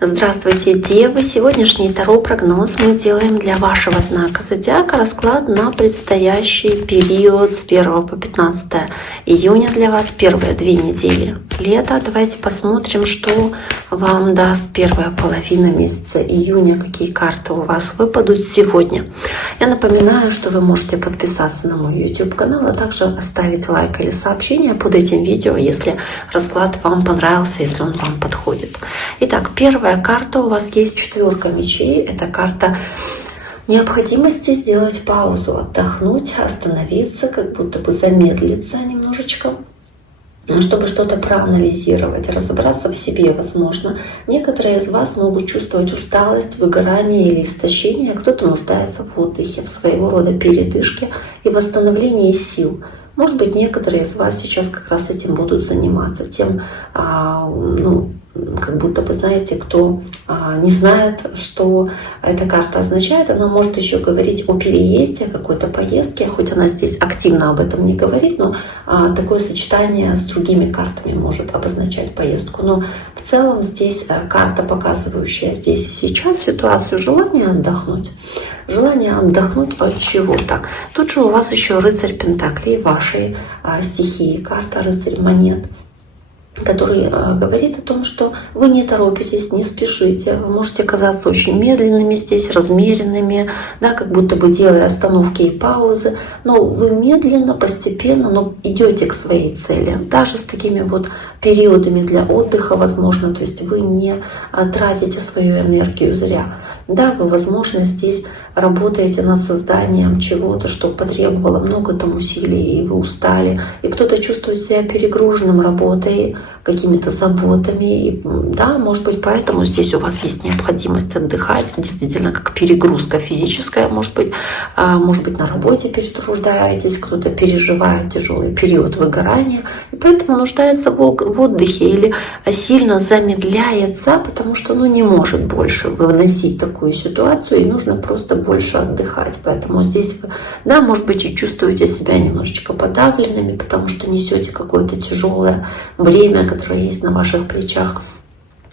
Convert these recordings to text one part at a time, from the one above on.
Здравствуйте, Девы! Сегодняшний таро-прогноз мы делаем для вашего знака зодиака. Расклад на предстоящий период с 1 по 15 июня для вас, первые 2 недели лета. Давайте посмотрим, что вам даст первая половина месяца июня, какие карты у вас выпадут сегодня. Я напоминаю, что вы можете подписаться на мой YouTube канал, а также оставить лайк или сообщение под этим видео, если расклад вам понравился, если он вам подходит. Итак, первая карта у вас есть 4 мечей. Это карта необходимости сделать паузу, отдохнуть, остановиться, как будто бы замедлиться немножечко, чтобы что-то проанализировать, разобраться в себе, возможно. Некоторые из вас могут чувствовать усталость, выгорание или истощение. Кто-то нуждается в отдыхе, в своего рода передышке и восстановлении сил. Может быть, некоторые из вас сейчас как раз этим будут заниматься, тем, как будто бы, знаете, кто не знает, что эта карта означает, она может еще говорить о переезде, о какой-то поездке, хоть она здесь активно об этом не говорит, но такое сочетание с другими картами может обозначать поездку. Но в целом здесь карта, показывающая здесь и сейчас ситуацию желания отдохнуть. Желание отдохнуть от чего-то. Тут же у вас еще рыцарь Пентаклей, вашей стихии, карта рыцарь монет, который говорит о том, что вы не торопитесь, не спешите. Вы можете казаться очень медленными здесь, размеренными, да, как будто бы делая остановки и паузы. Но вы медленно, постепенно, но идете к своей цели. Даже с такими вот периодами для отдыха, возможно, то есть вы не тратите свою энергию зря. Да, вы, возможно, здесь работаете над созданием чего-то, что потребовало много там усилий, и вы устали, и кто-то чувствует себя перегруженным работой, какими-то заботами. И, да, может быть, поэтому здесь у вас есть необходимость отдыхать, действительно, как перегрузка физическая, может быть, на работе перетруждаетесь, кто-то переживает тяжелый период выгорания, и поэтому нуждается в отдыхе или сильно замедляется, потому что не может больше выносить такую ситуацию, и нужно просто больше отдыхать. Поэтому здесь вы, да, может быть, и чувствуете себя немножечко подавленными, потому что несете какое-то тяжелое бремя, которое есть на ваших плечах.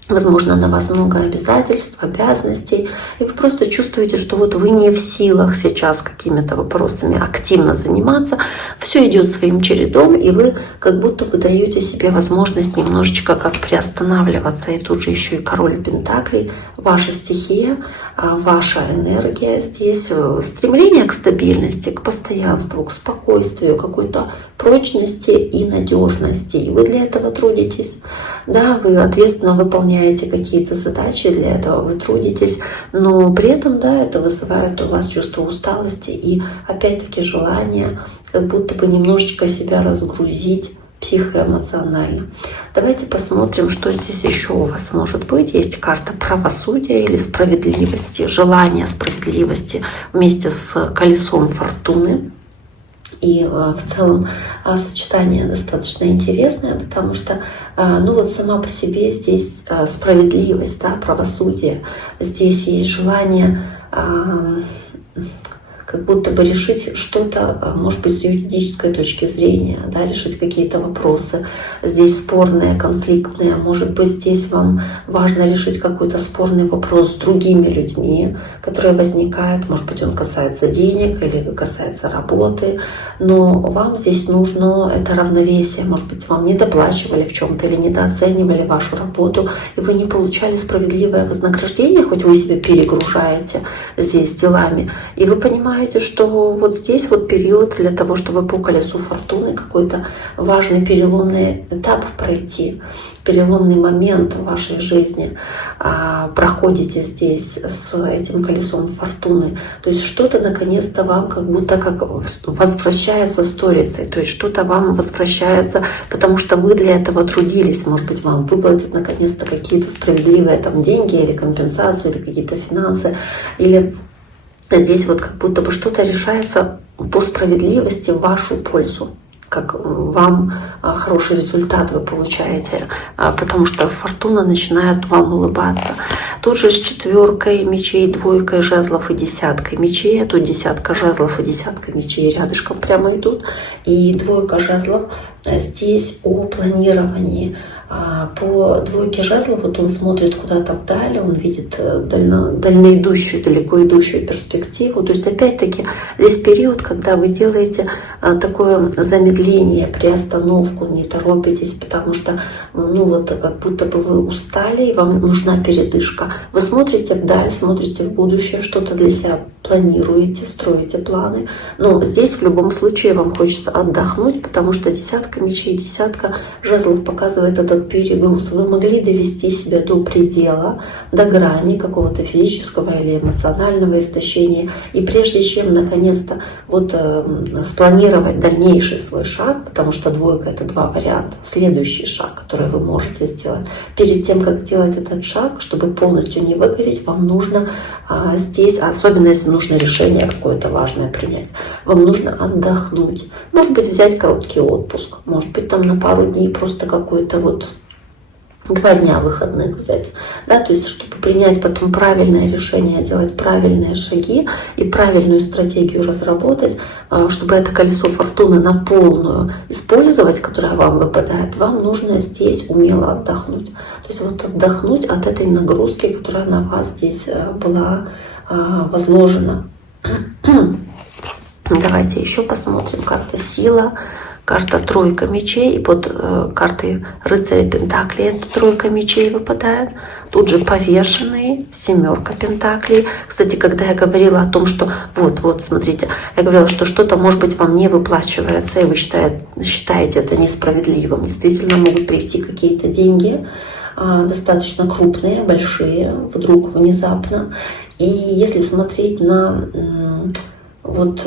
Возможно, на вас много обязательств, обязанностей, и вы просто чувствуете, что вот вы не в силах сейчас какими-то вопросами активно заниматься. Все идет своим чередом, и вы как будто бы даете себе возможность немножечко как приостанавливаться. И тут же еще и король Пентаклей, ваша стихия, ваша энергия здесь, стремление к стабильности, к постоянству, к спокойствию, какой-то прочности и надежности. И вы для этого трудитесь. Да, вы ответственно выполняете какие-то задачи, для этого вы трудитесь, но при этом, да, это вызывает у вас чувство усталости и опять-таки желание как будто бы немножечко себя разгрузить психоэмоционально. Давайте посмотрим, что здесь еще у вас может быть. Есть карта правосудия или справедливости, желание справедливости вместе с колесом фортуны. И в целом сочетание достаточно интересное, потому что сама по себе здесь справедливость, да, правосудие. Здесь есть желание как будто бы решить что-то, может быть, с юридической точки зрения, да, решить какие-то вопросы здесь спорные, конфликтные. Может быть, здесь вам важно решить какой-то спорный вопрос с другими людьми, который возникает. Может быть, он касается денег или касается работы, но вам здесь нужно это равновесие. Может быть, вам недоплачивали в чем-то или недооценивали вашу работу, и вы не получали справедливое вознаграждение, хоть вы себя перегружаете здесь делами. И вы понимаете, что вот здесь вот период для того, чтобы по колесу фортуны какой-то важный переломный этап пройти, переломный момент в вашей жизни проходите здесь с этим колесом фортуны. То есть что-то наконец-то вам как будто как возвращается сторицей, то есть что-то вам возвращается, потому что вы для этого трудились. Может быть, вам выплатят наконец-то какие-то справедливые там деньги или компенсацию, или какие-то финансы, или здесь вот как будто бы что-то решается по справедливости в вашу пользу, как вам хороший результат вы получаете, потому что фортуна начинает вам улыбаться. Тут же с 4 мечей, 2 жезлов и 10 мечей, а тут 10 жезлов и 10 мечей рядышком прямо идут, и 2 жезлов здесь о планировании, По двойке жезлов вот он смотрит куда-то вдаль, он видит дальноидущую, далеко идущую перспективу. То есть опять-таки здесь период, когда вы делаете такое замедление, приостановку, не торопитесь, потому что ну вот как будто бы вы устали, и вам нужна передышка. Вы смотрите вдаль, смотрите в будущее, что-то для себя планируете, строите планы. Но здесь в любом случае вам хочется отдохнуть, потому что десятка мечей, десятка жезлов показывает этот перегруз. Вы могли довести себя до предела, до грани какого-то физического или эмоционального истощения. И прежде чем наконец-то вот спланировать дальнейший свой шаг, потому что двойка — это два варианта, следующий шаг, который вы можете сделать. Перед тем, как делать этот шаг, чтобы полностью не выгореть, вам нужно здесь, особенно если нужно решение какое-то важное принять, вам нужно отдохнуть. Может быть, взять короткий отпуск, может быть, там на пару дней просто какой-то вот 2 дня выходных взять, да, то есть чтобы принять потом правильное решение, делать правильные шаги и правильную стратегию разработать, чтобы это колесо фортуны на полную использовать, которое вам выпадает, вам нужно здесь умело отдохнуть. То есть вот отдохнуть от этой нагрузки, которая на вас здесь была возложена. Давайте еще посмотрим. Карта сила, карта тройка мечей, и под картой рыцаря пентаклей это тройка мечей выпадает. Тут же повешенный, семерка пентаклей. Кстати, когда я говорила о том, что вот, смотрите, я говорила, что что-то, может быть, вам не выплачивается, и вы считаете это несправедливым. Действительно могут прийти какие-то деньги, достаточно крупные, большие, вдруг, внезапно. И если смотреть на вот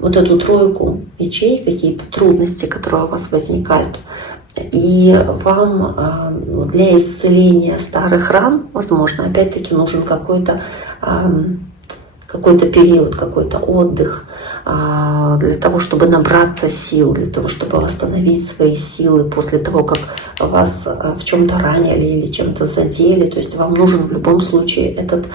эту тройку мечей, какие-то трудности, которые у вас возникают, и вам для исцеления старых ран, возможно, опять-таки нужен какой-то период, какой-то отдых, для того, чтобы набраться сил, для того, чтобы восстановить свои силы после того, как вас в чем-то ранили или чем-то задели. То есть вам нужен в любом случае этот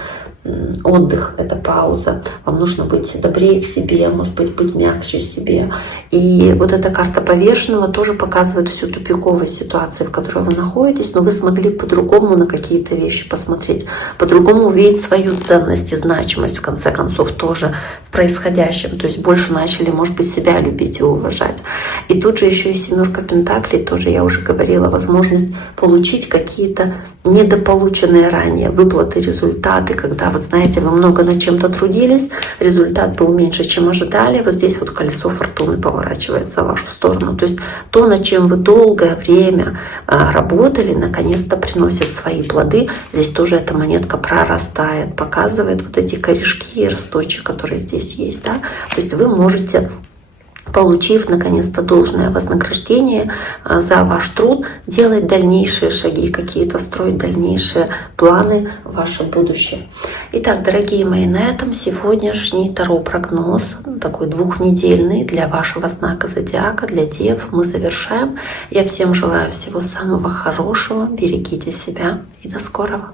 отдых, это пауза. Вам нужно быть добрее к себе, может быть мягче себе. И вот эта карта повешенного тоже показывает всю тупиковость ситуации, в которой вы находитесь, но вы смогли по-другому на какие-то вещи посмотреть, по-другому увидеть свою ценность и значимость, в конце концов, тоже в происходящем. То есть больше начали, может быть, себя любить и уважать. И тут же еще и семерка пентаклей, тоже я уже говорила, возможность получить какие-то недополученные ранее выплаты, результаты, когда, вот знаете, вы много над чем-то трудились, результат был меньше, чем ожидали, вот здесь вот колесо фортуны поворачивается в вашу сторону. То есть то, над чем вы долгое время работали, наконец-то приносит свои плоды. Здесь тоже эта монетка прорастает, показывает вот эти корешки и росточки, которые здесь есть. Да? То есть вы можете, получив наконец-то должное вознаграждение за ваш труд, делать дальнейшие шаги, какие-то строить дальнейшие планы в ваше будущее. Итак, дорогие мои, на этом сегодняшний таро-прогноз, такой 2-недельный для вашего знака зодиака, для дев, мы завершаем. Я всем желаю всего самого хорошего, берегите себя и до скорого.